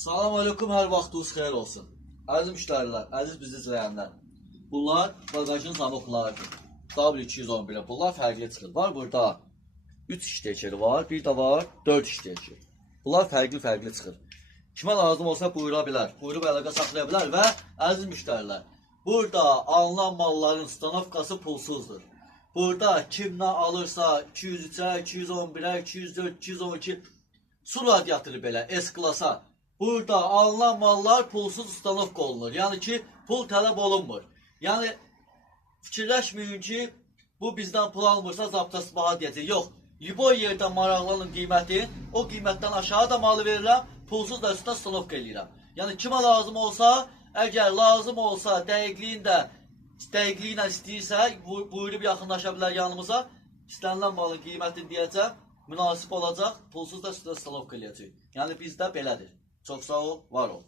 Salam aleyküm, hər vaxtınız xeyir olsun. Əziz müştərilər, əziz bizi izləyənlər. Bunlar bagajın zamoklarıdır. W211, bunlar fərqli çıxır. Var burada 3 işləkeri var, bir də var 4 işləkeri. Bunlar fərqli çıxır. Kimə lazım olsa buyura bilər, buyurub əlaqə saxlaya bilər və əziz müştərilər, burada alınan malların stanovkası pulsuzdur. Burada kimdən alırsa 203-ə, 211-ə, 204, 212 su radiatoru belə S-klasa. Burada alınan mallar pulsuz ustanovka olunur. Yəni ki, pul tələb olunmur. Yəni, fikirləşməyin ki, bu bizdən pul almırsa zaptasbaha deyəcək. Yox, liboy yerdən maraqlanın qiymətin, o qiymətdən aşağı da malı verirəm, pulsuz da üstə ustanovka eləyirəm. Yəni, kimə lazım olsa, əgər lazım olsa, dəqiqliyi ilə istəyirsə, buyurub yaxınlaşa bilər yanımıza, istənilən malın qiymətini deyəcəm, münasib olacaq, pulsuz da üstə ustanovka eləyəcək. Yəni, bizdə belədir. Çox sağ ol, var ol.